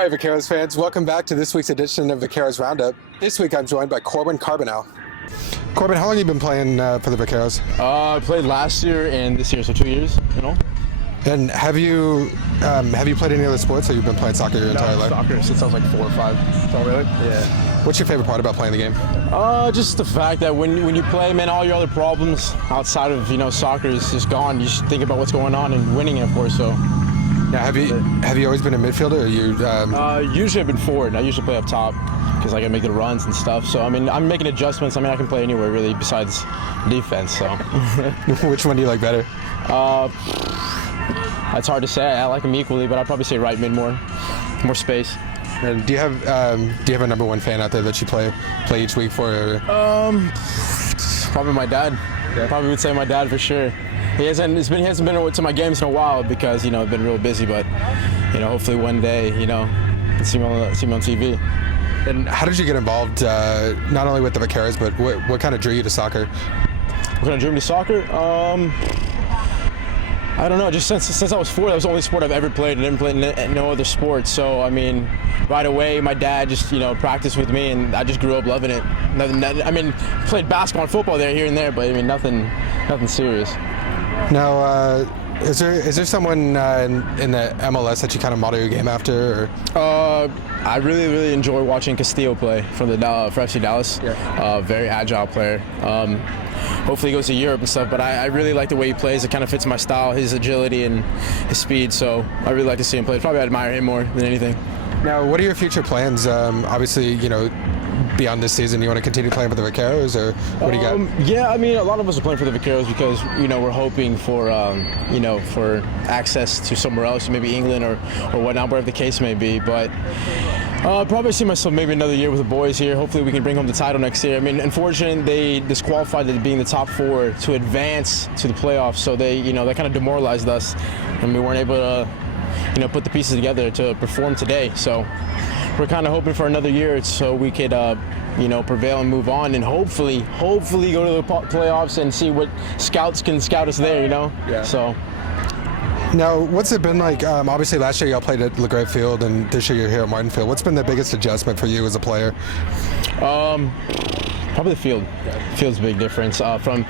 All right, Vaqueros fans, welcome back to this week's edition of Vaqueros Roundup. This week I'm joined by Corwin Carbonell. Corwin, how long have you been playing for the Vaqueros? I played last year and this year, so 2 years, And have you played any other sports, or you've been playing soccer your entire life? Soccer since I was like 4 or 5. Oh, really? Yeah. What's your favorite part about playing the game? Just the fact that when you play, man, all your other problems outside of soccer is just gone. You just think about what's going on and winning, of course. So. Now, have you always been a midfielder, or you? Usually I've been forward. I usually play up top because I can make the runs and stuff. So I'm making adjustments. I can play anywhere really besides defense. So. Which one do you like better? It's hard to say. I like them equally, but I'd probably say right mid more space. And do you have a number one fan out there that you play each week for? Or? Probably my dad. Yeah. Probably would say my dad for sure. He hasn't been to my games in a while because I've been real busy. But hopefully one day see me on TV. And how did you get involved? Not only with the Vaqueros, but what kind of drew you to soccer? What kind of drew me to soccer? I don't know. Just since I was 4, that was the only sport I've ever played. I didn't play no other sport. So right away, my dad just practiced with me, and I just grew up loving it. Played basketball and football here and there, but nothing serious. Now, is there someone in the MLS that you kind of model your game after? Or? I really enjoy watching Castillo play for FC Dallas. Yeah. Very agile player. Hopefully he goes to Europe and stuff, but I really like the way he plays. It kind of fits my style, his agility and his speed, so I really like to see him play. Probably admire him more than anything. Now, what are your future plans? Obviously, beyond this season, you want to continue playing for the Vaqueros, or what do you got? Yeah, a lot of us are playing for the Vaqueros because we're hoping for for access to somewhere else, maybe England or whatnot, whatever the case may be. But probably see myself maybe another year with the boys here. Hopefully we can bring home the title next year. Unfortunately, they disqualified as being the top 4 to advance to the playoffs, so they kind of demoralized us, and we weren't able to put the pieces together to perform today. So we're kind of hoping for another year so we could prevail and move on, and hopefully go to the playoffs and see what scouts can scout us there. Yeah. So. Now, what's it been like? Obviously, last year y'all played at LaGrave Field, and this year you're here at Martin Field. What's been the biggest adjustment for you as a player? Probably the field. Field's a big difference from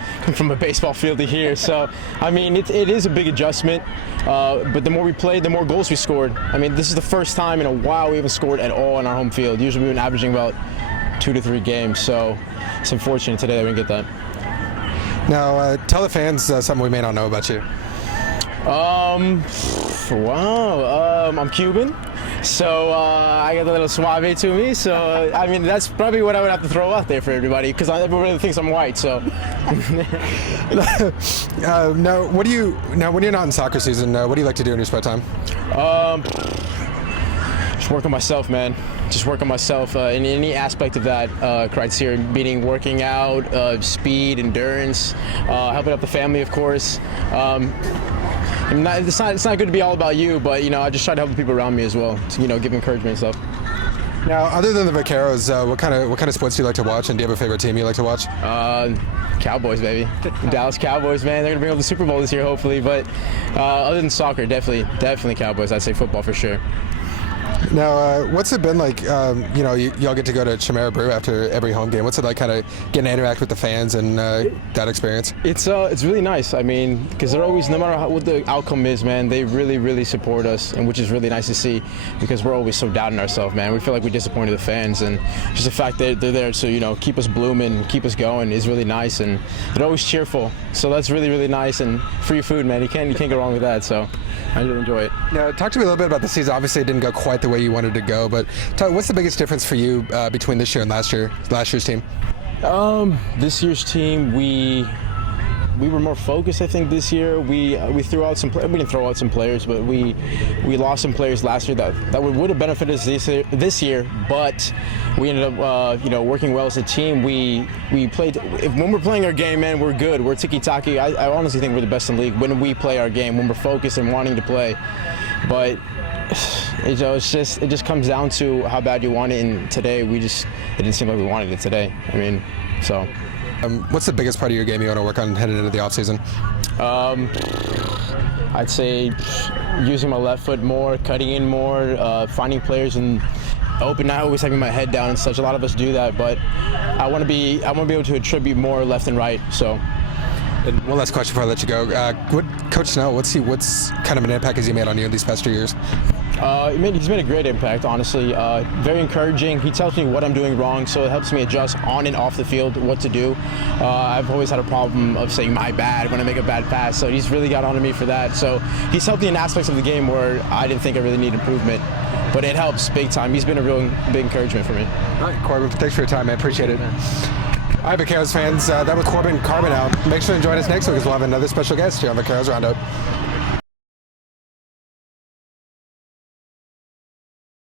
a baseball field to here. So, it is a big adjustment. But the more we played, the more goals we scored. This is the first time in a while we haven't scored at all on our home field. Usually we've been averaging about 2 to 3 games. So it's unfortunate today that we didn't get that. Now, tell the fans something we may not know about you. I'm Cuban, so I got a little suave to me. So that's probably what I would have to throw out there for everybody, because everybody thinks I'm white. So now when you're not in soccer season, what do you like to do in your spare time? Just work on myself, man. Just work on myself in any aspect of that criteria, meaning working out, speed, endurance, helping out the family, of course. It's not good to be all about you, but I just try to help the people around me as well. To, give encouragement and stuff. Now, other than the Vaqueros, what kind of sports do you like to watch, and do you have a favorite team you like to watch? Cowboys, baby. Dallas Cowboys, man. They're gonna bring up the Super Bowl this year, hopefully. But other than soccer, definitely Cowboys. I'd say football for sure. Now, what's it been like? Y'all get to go to Chimera Brew after every home game. What's it like, kind of getting to interact with the fans and that experience? It's really nice. Because they're always, no matter what the outcome is, man, they really support us, and which is really nice to see, because we're always so down in ourselves, man. We feel like we disappointed the fans, and just the fact that they're there to keep us blooming, keep us going is really nice, and they're always cheerful. So that's really nice, and free food, man. You can't go wrong with that. So I really enjoy it. Now, talk to me a little bit about the season. Obviously, it didn't go quite the way you wanted to go, but what's the biggest difference for you between this year and last year's team? This year's team, we were more focused. I think this year we threw out some. We didn't throw out some players, but we lost some players last year that would have benefited us this year. But we ended up working well as a team. We played. When we're playing our game, man, we're good. We're tiki-taki. I honestly think we're the best in the league when we play our game, when we're focused and wanting to play. But it just comes down to how bad you want it, and today it didn't seem like we wanted it today. What's the biggest part of your game you want to work on heading into the off season? I'd say using my left foot more, cutting in more, finding players and open, not always having my head down and such. A lot of us do that, but I want to be able to attribute more left and right. So. And one last question before I let you go. Coach Snell, what's kind of an impact has he made on you in these past 2 years? He's made a great impact, honestly. Very encouraging. He tells me what I'm doing wrong, so it helps me adjust on and off the field what to do. I've always had a problem of saying my bad when I make a bad pass, so he's really got onto me for that. So he's helped me in aspects of the game where I didn't think I really need improvement, but it helps big time. He's been a real big encouragement for me. All right, Corwin, thanks for your time, man. Appreciate it. All right, Vaqueros fans, that was Corwin Carbonell. Make sure to join us next week as we'll have another special guest here on Vaqueros Roundup.